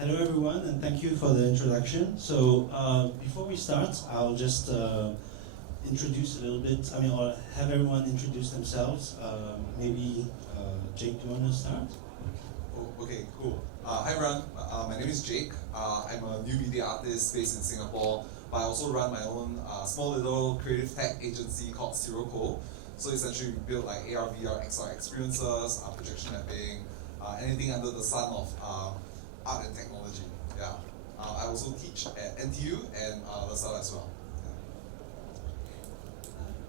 Hello everyone, and thank you for the introduction. So before we start, I'll just introduce a little bit, or have everyone introduce themselves. Maybe Jake, do you want to start? Oh, okay, cool. Hi everyone, my name is Jake. I'm a new media artist based in Singapore, but I also run my own small little creative tech agency called Sirocco. So essentially we build like AR, VR, XR experiences, projection mapping, anything under the sun of art and technology. Yeah. I also teach at NTU and LaSalle as well.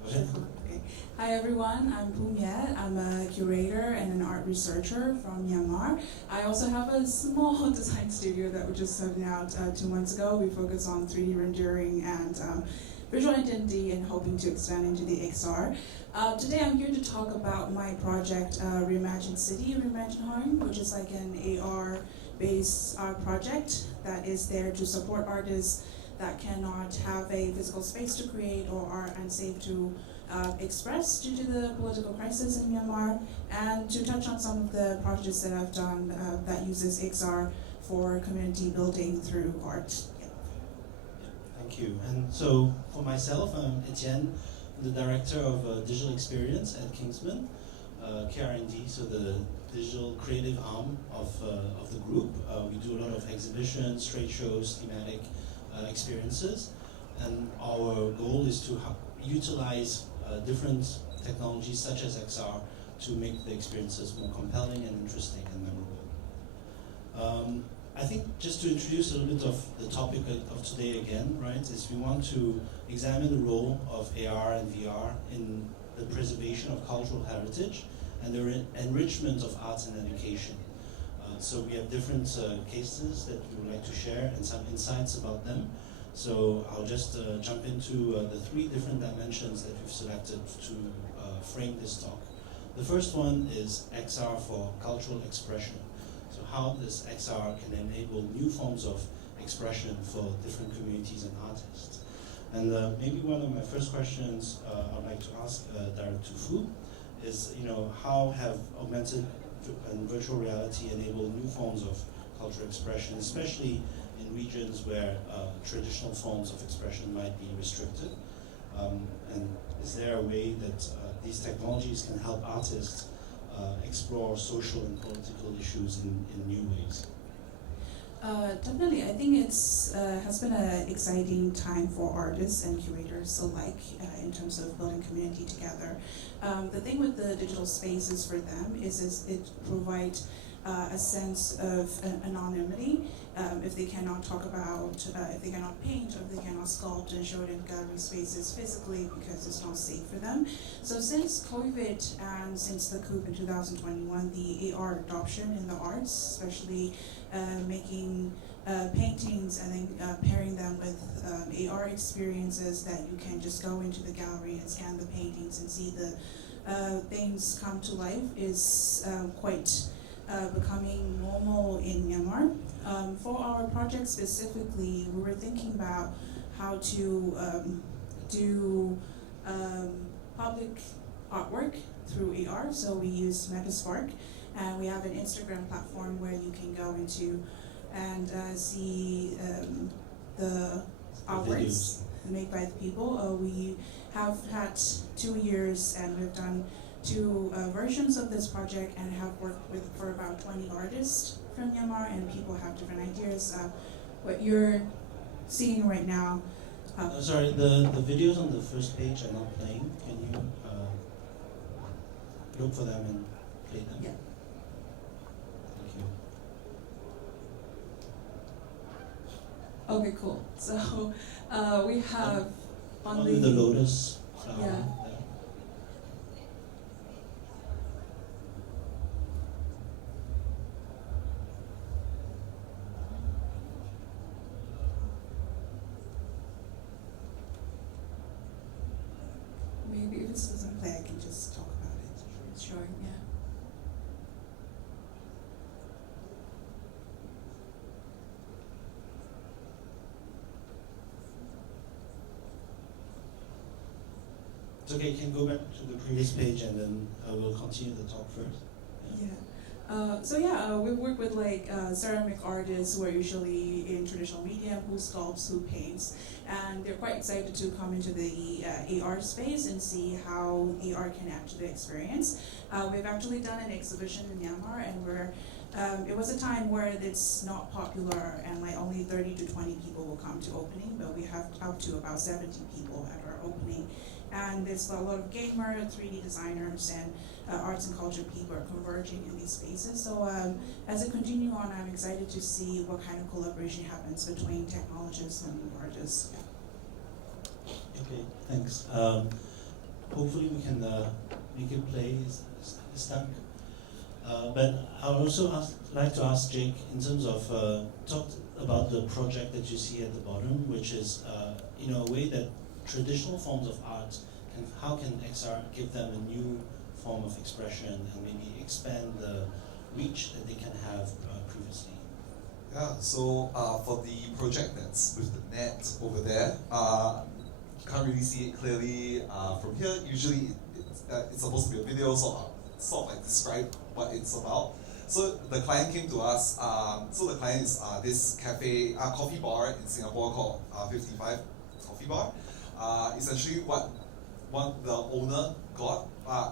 Okay. Okay. Hi everyone, I'm Myat. I'm a curator and an art researcher from Myanmar. I also have a small design studio that we just started out 2 months ago. We focus on 3D rendering and visual identity and hoping to expand into the XR. Today I'm here to talk about my project Reimagine City, Reimagine Home, which is like an AR-based art project that is there to support artists that cannot have a physical space to create or are unsafe to express due to the political crisis in Myanmar, and to touch on some of the projects that I've done that uses XR for community building through art. Yeah. Thank you. And so for myself, I'm Etienne, the director of digital experience at Kingsman, KR&D, so the digital creative arm of the group. We do a lot of exhibitions, trade shows, thematic experiences, and our goal is to utilize different technologies such as XR to make the experiences more compelling and interesting and memorable. I think just to introduce a little bit of the topic of today again, right, is we want to examine the role of AR and VR in the preservation of cultural heritage and the enrichment of arts and education. So we have different cases that we would like to share and some insights about them. So I'll just jump into the 3 different dimensions that we've selected to frame this talk. The first one is XR for cultural expression. So how this XR can enable new forms of expression for different communities and artists. And maybe one of my first questions I'd like to ask Director Phoo is, how have augmented and virtual reality enable new forms of cultural expression, especially in regions where traditional forms of expression might be restricted? And is there a way that these technologies can help artists explore social and political issues in new ways? Definitely, I think it's has been an exciting time for artists and curators alike in terms of building community together. The thing with the digital spaces for them is it provides a sense of anonymity. If they cannot talk about, if they cannot paint, or if they cannot sculpt and show it in gallery spaces physically because it's not safe for them. So since COVID and since the coup in 2021, the AR adoption in the arts, especially making paintings and then pairing them with AR experiences that you can just go into the gallery and scan the paintings and see the things come to life is quite becoming normal in Myanmar. For our project specifically, we were thinking about how to do public artwork through AR. So we use Metaspark, and we have an Instagram platform where you can go into and see the artworks made by the people. We have had 2 years, and we've done 2 versions of this project and have worked with for about 20 artists from Myanmar, and people have different ideas. What you're seeing right now. Sorry, the videos on the first page are not playing. Can you look for them and play them? Yeah. Thank you. Okay, cool. So we have on the lotus flower. Yeah. There. Maybe if this doesn't play, I can just talk about it. Sure, yeah. It's okay, you can go back to the previous page and then I will continue the talk first. Yeah. We work with ceramic artists who are usually in traditional media, who sculpts, who paints, and they're quite excited to come into the AR space and see how AR can add to the experience. We've actually done an exhibition in Myanmar, and it was a time where it's not popular and only 30 to 20 people will come to opening, but we have up to about 70 people at our opening. And there's a lot of gamer, 3D designers, and arts and culture people are converging in these spaces. So as it continues on, I'm excited to see what kind of collaboration happens between technologists and artists. Okay, thanks. Hopefully we can make it play stuck. But I would also like to ask Jake, in terms of talk about the project that you see at the bottom, which is in a way that traditional forms of art, how can XR give them a new form of expression and maybe expand the reach that they can have previously? Yeah, so for the project that's with the net over there, you can't really see it clearly from here. Usually it's supposed to be a video, so sort of describe what it's about. So the client came to us, so the client is this coffee bar in Singapore called 55 Coffee Bar. Essentially what the owner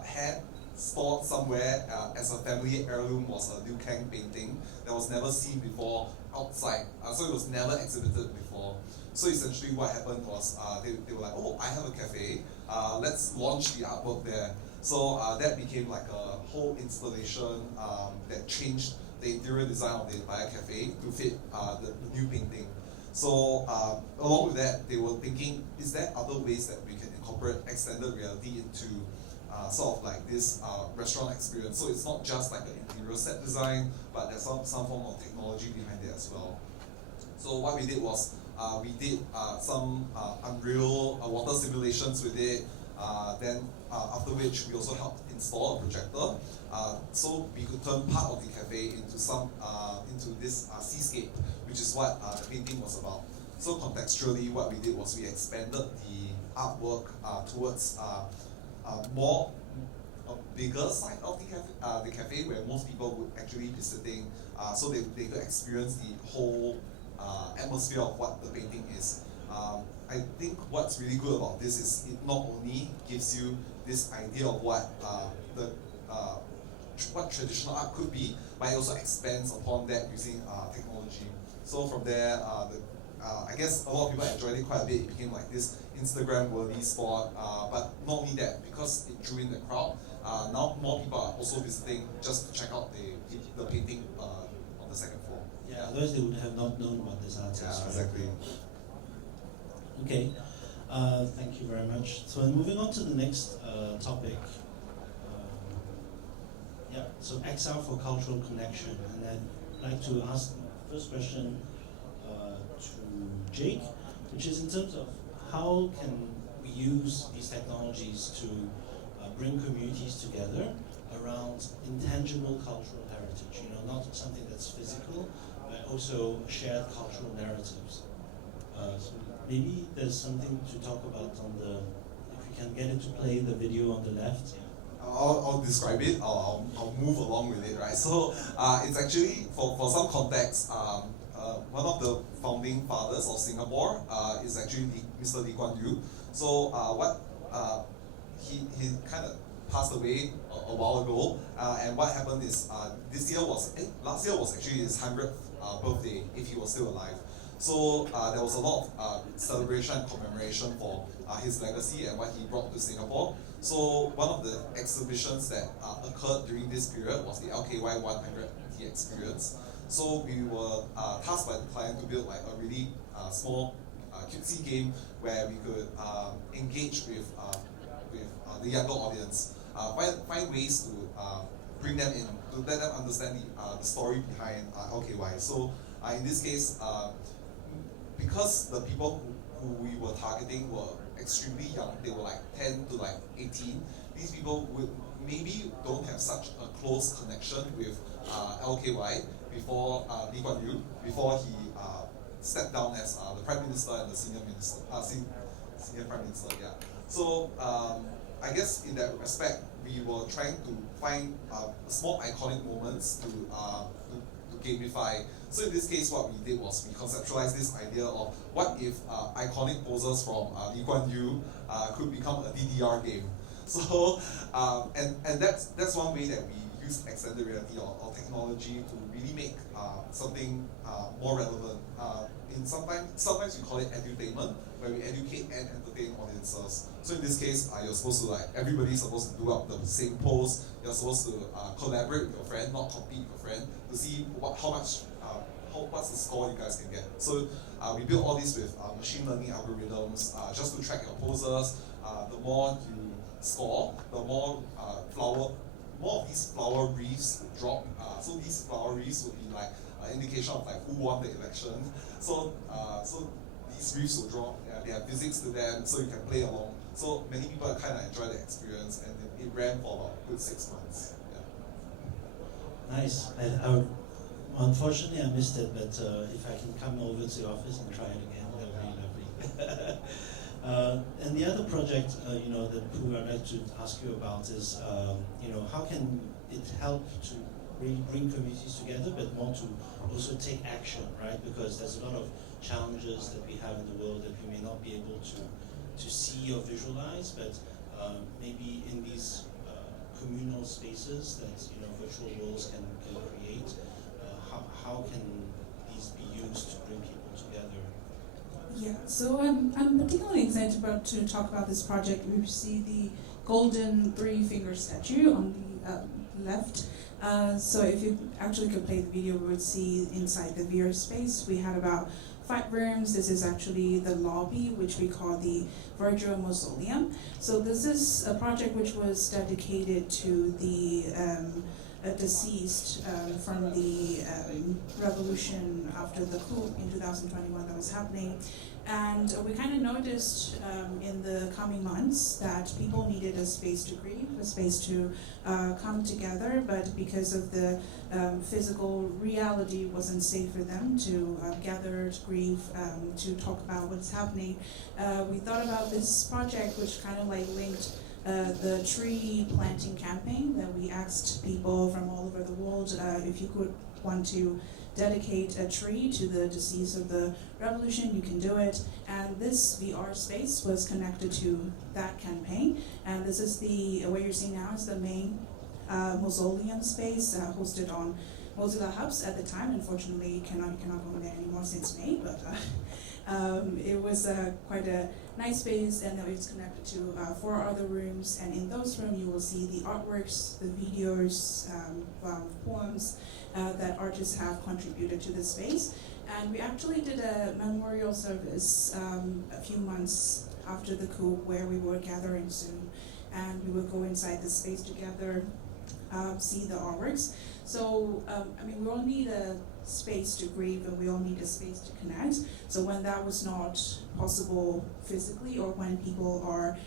had stored somewhere as a family heirloom was a Liu Kang painting that was never seen before outside. So it was never exhibited before. So essentially what happened was they were like, oh, I have a cafe, let's launch the artwork there. So that became like a whole installation that changed the interior design of the entire cafe to fit the new painting. So along with that, they were thinking, is there other ways that we can incorporate extended reality into sort of like this restaurant experience? So it's not just like an interior set design, but there's some form of technology behind it as well. So what we did was we did some Unreal water simulations with it. Then after which we also helped install a projector, so we could turn part of the cafe into this seascape, which is what the painting was about. So contextually, what we did was we expanded the artwork towards more a bigger side of the cafe where most people would actually be sitting, so they could experience the whole atmosphere of what the painting is. I think what's really good about this is it not only gives you this idea of what traditional art could be, but it also expands upon that using technology. So from there, I guess a lot of people enjoyed it quite a bit. It became like this Instagram-worthy spot, but not only that, because it drew in the crowd, now more people are also visiting just to check out the painting on the second floor. Yeah, otherwise they would have not known about this artist. Yeah, right? exactly. Okay, thank you very much. So moving on to the next topic. So XR for cultural connection, and I'd like to ask the first question to Jake, which is in terms of how can we use these technologies to bring communities together around intangible cultural heritage, not something that's physical, but also shared cultural narratives. So maybe there's something to talk about if we can get it to play the video on the left. Yeah. I'll describe it, I'll move along with it, right? So it's actually, for some context, one of the founding fathers of Singapore is actually Mr. Lee Kuan Yew. So he kind of passed away a while ago, and what happened is last year was actually his 100th birthday, if he was still alive. So there was a lot of celebration and commemoration for his legacy and what he brought to Singapore. So one of the exhibitions that occurred during this period was the LKY 100th experience. So we were tasked by the client to build like a really small cutesy game where we could engage with the younger audience, find ways to bring them in, to let them understand the story behind LKY. So in this case, because the people who we were targeting were extremely young, they were like 10 to like 18, these people would maybe don't have such a close connection with LKY before Lee Kuan Yew, before he stepped down as the Prime Minister and the Senior Prime Minister, yeah. So I guess in that respect, we were trying to find small iconic moments to gamify. So in this case, what we did was we conceptualized this idea of what if iconic poses from Lee Kuan Yew could become a DDR game. So and that's one way that we use extended reality or technology to really make something more relevant. Sometimes we call it edutainment, where we educate and entertain audiences. So in this case, you're supposed to everybody's supposed to do up the same pose. You're supposed to collaborate with your friend, not compete with your friend, to see what's the score you guys can get. So we built all this with machine learning algorithms just to track your poses. The more you score, the more of these flower wreaths would drop. So these flower wreaths would be like an indication of who won the election. So these wreaths will drop. They have physics to them, so you can play along. So many people kind of enjoy the experience, and it ran for about a good 6 months. Yeah. Nice. Unfortunately, I missed it, but if I can come over to the office and try it again, that would be lovely. And the other project, that Phoo I'd like to ask you about is, how can it help to really bring communities together, but more to also take action, right? Because there's a lot of challenges that we have in the world that we may not be able to see or visualize, but maybe in these communal spaces that virtual worlds can create. How can these be used to bring people together? Yeah, so I'm particularly excited to talk about this project. We see the golden three-finger statue on the left. So if you actually could play the video, we would see inside the VR space, we had about 5 rooms. This is actually the lobby, which we call the Virtual Mausoleum. So this is a project which was dedicated to the deceased from the revolution after the coup in 2021 that was happening. And we kind of noticed in the coming months that people needed a space to grieve, a space to come together, but because of the physical reality wasn't safe for them to gather, to grieve, to talk about what's happening. We thought about this project, which kind of linked the tree planting campaign that we asked people from all over the world if you could want to dedicate a tree to the deceased of the revolution, you can do it. And this VR space was connected to that campaign. And this is what you're seeing now is the main mausoleum space hosted on Mozilla Hubs at the time. Unfortunately, you cannot go there anymore since May, but it was quite a nice space, and it's connected to 4 other rooms. And in those rooms, you will see the artworks, the videos, poems that artists have contributed to the space. And we actually did a memorial service a few months after the coup, where we were gathering Zoom, and we would go inside the space together, see the artworks. So, we all need a space to grieve, and we all need a space to connect. So when that was not possible physically, or when people are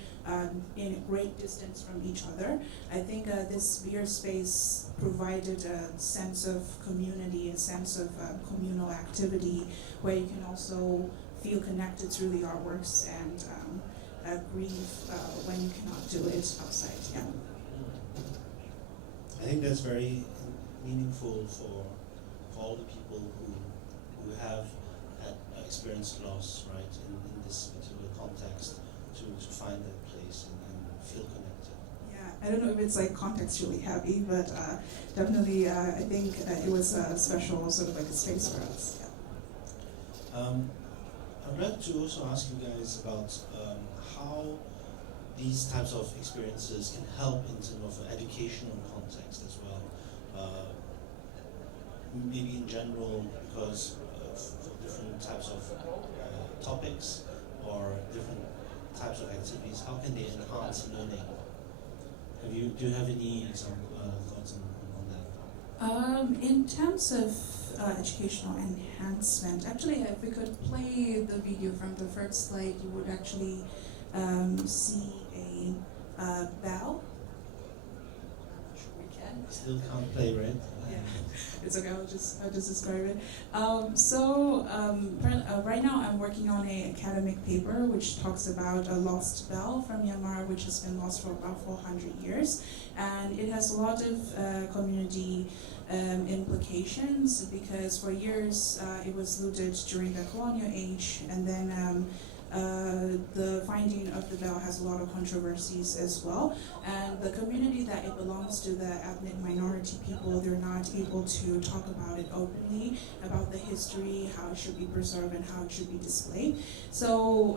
in great distance from each other, I think this VR space provided a sense of community, a sense of communal activity, where you can also feel connected through the artworks and grieve when you cannot do it outside. Yeah. I think that's very meaningful for all the people who have experienced loss, right, in this particular context, to find that place and feel connected. Yeah, I don't know if it's contextually heavy, but definitely I think it was a special sort of a space for us. Yeah. I'd like to also ask you guys about how these types of experiences can help in terms of educational context as well. Maybe in general, because for different types of topics or different types of activities, how can they enhance learning? Do you have any thoughts on that? In terms of educational enhancement, actually, if we could play the video from the first slide, you would actually see a bell. I'm not sure we can. Still can't play, right? Yeah, it's okay. I'll just describe it. Right now I'm working on an academic paper which talks about a lost bell from Myanmar, which has been lost for about 400 years, and it has a lot of community implications because for years it was looted during the colonial age, and then the finding of the bell has a lot of controversies as well. And the community that it belongs to, the ethnic minority people, they're not able to talk about it openly, about the history, how it should be preserved and how it should be displayed. So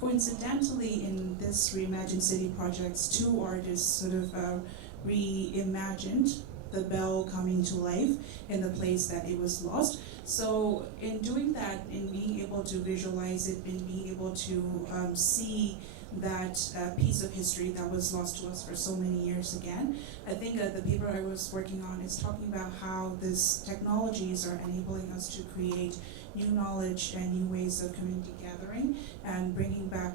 coincidentally in this Reimagined City projects, two artists sort of reimagined the bell coming to life in the place that it was lost. So in doing that, in being able to visualize it, in being able to see that piece of history that was lost to us for so many years again, I think the paper I was working on is talking about how these technologies are enabling us to create new knowledge and new ways of community gathering and bringing back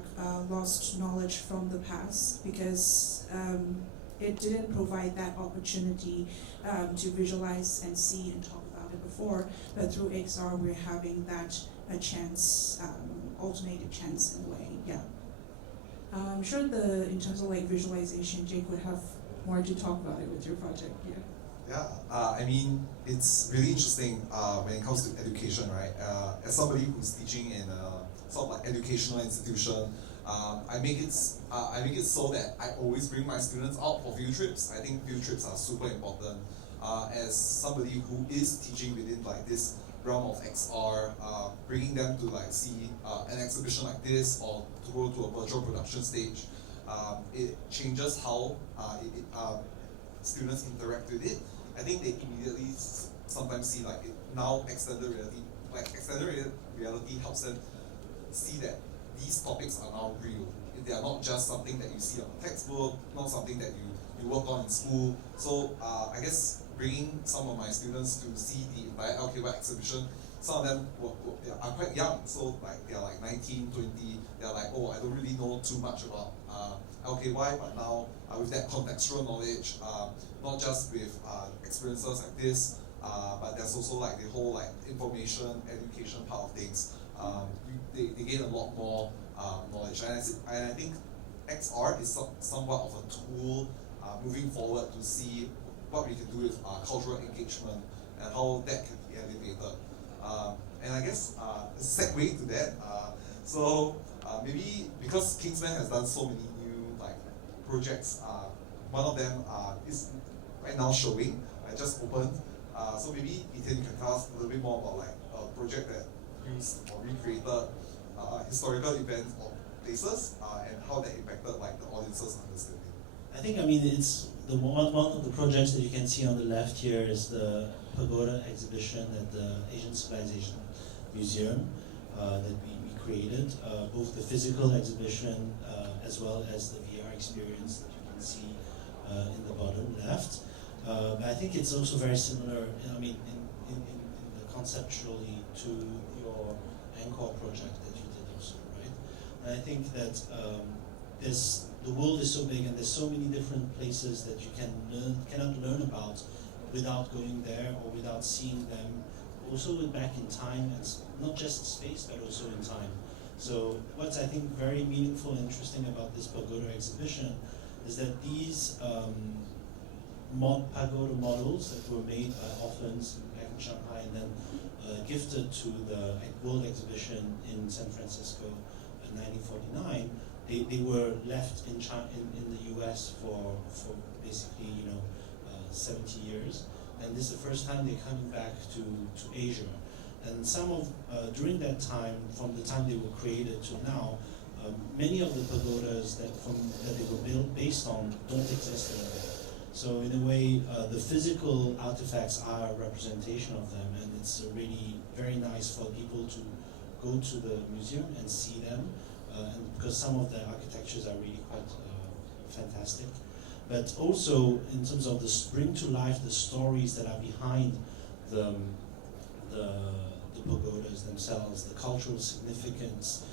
lost knowledge from the past, because it didn't provide that opportunity to visualize and see and talk about it before, but through XR we're having that a chance, alternative chance in a way, yeah. I'm sure in terms of like visualization, Jake would have more to talk about it with your project, yeah. Yeah, I mean, it's really interesting when it comes to education, right? As somebody who's teaching in a sort of like educational institution, I make it so that I always bring my students out for field trips. I think field trips are super important. As somebody who is teaching within like this realm of XR, bringing them to like see an exhibition like this or to go to a virtual production stage, it changes how students interact with it. I think they immediately sometimes see like now extended reality helps them see that these topics are now real. They are not just something that you see on a textbook, not something that you work on in school. So I guess bringing some of my students to see the entire LKY exhibition, some of them are quite young, so like they're like 19, 20, they're like, oh, I don't really know too much about LKY, but now with that contextual knowledge, not just with experiences like this, but there's also like the whole like information, education part of things. They gain a lot more knowledge, and I think XR is somewhat of a tool moving forward to see what we can do with cultural engagement and how that can be elevated. And I guess a segue to that, maybe because Kingsman has done so many new like projects, one of them is right now showing. I just opened. So maybe Etienne, you can tell us a little bit more about like a project that used or recreated historical events or places and how that impacted like the audience's understanding. I think, I mean, it's one of the projects that you can see on the left here is the pagoda exhibition at the Asian Civilization Museum that we created, both the physical exhibition as well as the VR experience that you can see in the bottom left. But I think it's also very similar, I mean, in the conceptually to your Anchor project that you did also, right? And I think that the world is so big and there's so many different places that you cannot learn about without going there or without seeing them, also back in time, and not just space but also in time. So what's I think very meaningful and interesting about this pagoda exhibition is that these pagoda models that were made by orphans back in Shanghai and then gifted to the World Exhibition in San Francisco in 1949, they were left in the US for basically 70 years, and this is the first time they're coming back to Asia. And some of during that time, from the time they were created to now, many of the pagodas that they were built based on don't exist anymore. So in a way, the physical artifacts are a representation of them, and it's really very nice for people to go to the museum and see them, and because some of the architectures are really quite fantastic. But also in terms of bring to life the stories that are behind the pagodas themselves, the cultural significance,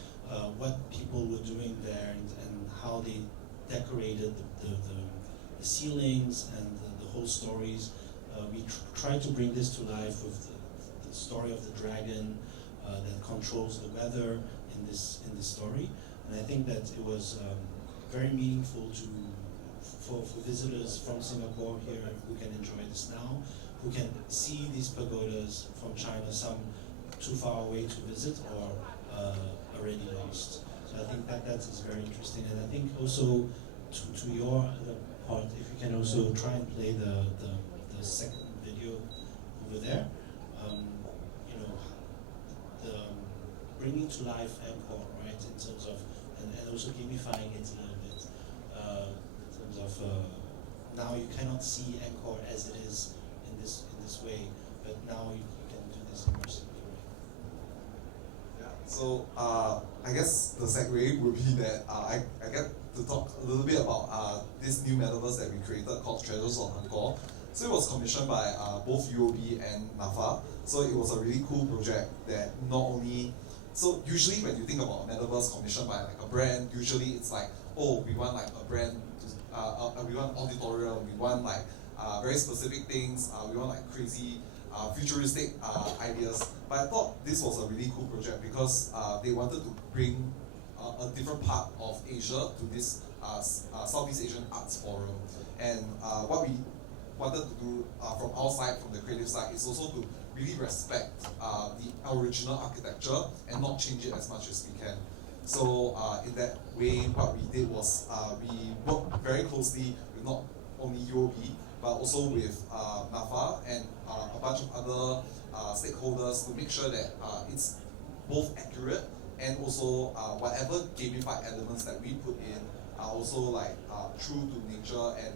what people were doing there, and how they decorated the ceilings and the untold stories. We try to bring this to life with the story of the dragon that controls the weather in this story, and I think that it was very meaningful for visitors from Singapore here who can enjoy this now, who can see these pagodas from China, some too far away to visit or already lost. So I think that is very interesting, and I think also to your other part, if you can also try and play the second video over there, you know, the bringing to life Angkor, right, in terms of, and also gamifying it a little bit, in terms of, now you cannot see Angkor as it is in this way, but now you can do this immersively. Yeah, so I guess the segue would be that I get to talk a little bit about this new metaverse that we created called Treasures of Angkor. So it was commissioned by both UOB and NAFA. So it was a really cool project that not only, so usually when you think about a metaverse commissioned by like a brand, usually it's like, oh, we want like a brand, we want auditorium, we want like very specific things, we want like crazy futuristic ideas. But I thought this was a really cool project because they wanted to bring a different part of Asia to this Southeast Asian Arts Forum. And what we wanted to do from our side, from the creative side, is also to really respect the original architecture and not change it as much as we can. So in that way, what we did was we worked very closely with not only UOB, but also with NAFA and a bunch of other stakeholders to make sure that it's both accurate and also whatever gamified elements that we put in are also like true to nature, and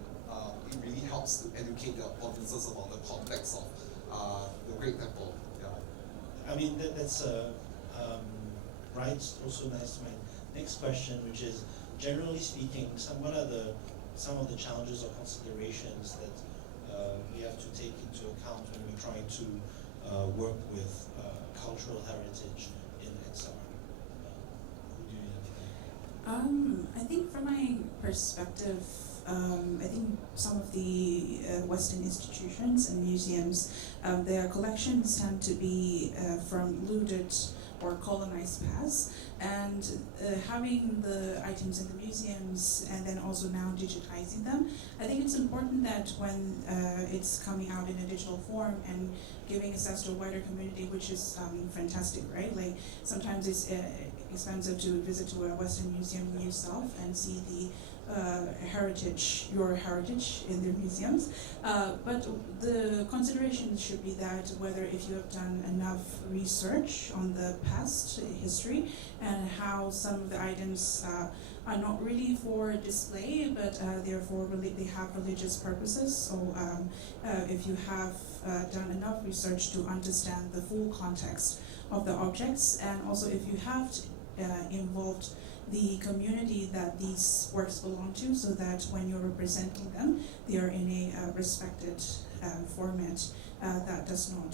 it really helps to educate the audiences about the context of the Great Temple. Yeah. I mean, that's right. Also nice to my next question, which is, generally speaking, what are some of the challenges or considerations that we have to take into account when we're trying to work with cultural heritage in XR? Who do you have? I think from my perspective, I think some of the Western institutions and museums, their collections tend to be from looted or colonized past, and having the items in the museums and then also now digitizing them, I think it's important that when it's coming out in a digital form and giving access to a wider community, which is fantastic, right? Like sometimes it's expensive to visit to a Western museum yourself and see the your heritage in their museums. But the consideration should be that whether if you have done enough research on the past history and how some of the items are not really for display, but therefore they have religious purposes. So if you have done enough research to understand the full context of the objects, and also if you have involved the community that these works belong to, so that when you're representing them, they are in a respected format that does not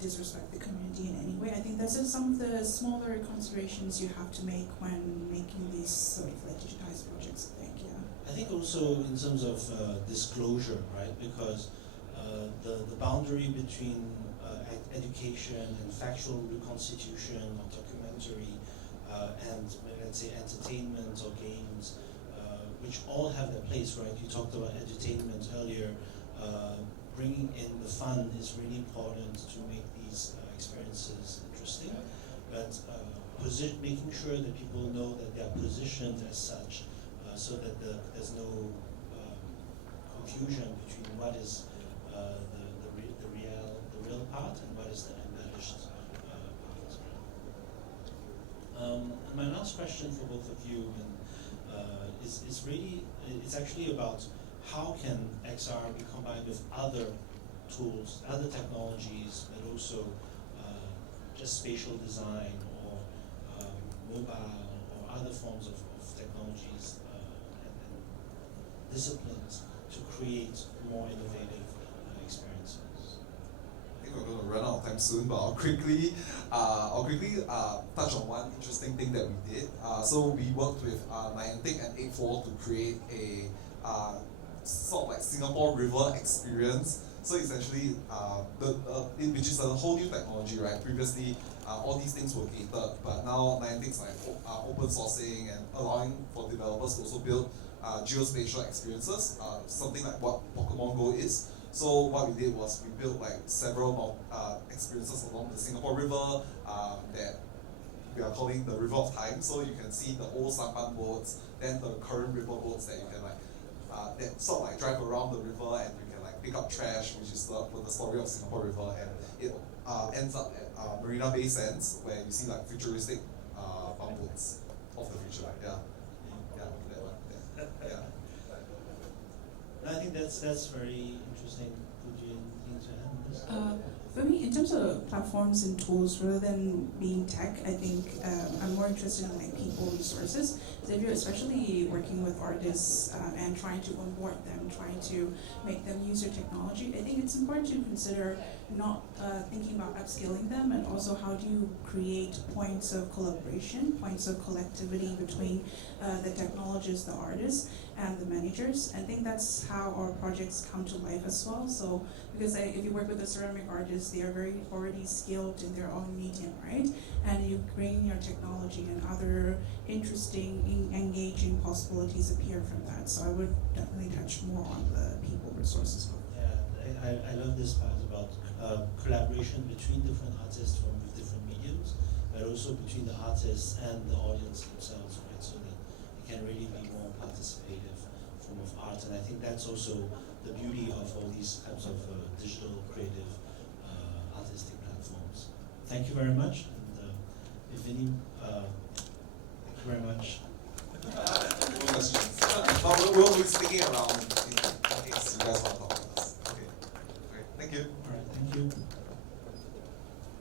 disrespect the community in any way. I think that's some of the smaller considerations you have to make when making these sort of like digitized projects, I think, yeah. I think also in terms of disclosure, right? Because the boundary between education and factual reconstitution or documentary and let's say entertainment or games, which all have their place, right? You talked about edutainment earlier. Bringing in the fun is really important to make these experiences interesting, but making sure that people know that they are positioned as such, so that there's no confusion between what is the real part and what is the embellished part. And my last question for both of you is really, it's actually about how can XR be combined with other tools, other technologies, but also just spatial design or mobile or other forms of technologies and disciplines to create more innovative experiences. I think we're going to run out of time soon, but I'll quickly touch on one interesting thing that we did. So we worked with Niantic and 84 to create a sort of like Singapore River experience. So essentially, which is a whole new technology, right? Previously, all these things were gated, but now Niantic's like open sourcing and allowing for developers to also build geospatial experiences, something like what Pokemon Go is. So what we did was we built like several experiences along the Singapore River that we are calling the River of Time. So you can see the old sampan boats, then the current river boats that you can that sort of like drive around the river, and you can like pick up trash, which is the story of Singapore River, and it ends up at Marina Bay Sands, where you see like futuristic bumboats of the future. Yeah, that one. Yeah. I think that's very interesting. Would you anything to add on this? For me, in terms of platforms and tools, rather than being tech, I think I'm more interested in like people resources. So if you're especially working with artists and trying to onboard them, trying to make them use your technology, I think it's important to consider not thinking about upskilling them, and also how do you create points of collaboration, points of collectivity between the technologists, the artists, and the managers. I think that's how our projects come to life as well. So because if you work with a ceramic artist, they are very already skilled in their own medium, right? And you bring your technology, and other interesting, engaging possibilities appear from that. So I would definitely touch more on the people resources. Yeah, I love this part about collaboration between different artists from different mediums, but also between the artists and the audience themselves, right? So that it can really be more participative form of art. And I think that's also the beauty of all these types of digital creative artistic platforms. Thank you very much. And if any, thank you very much. Questions? But we'll be sticking around.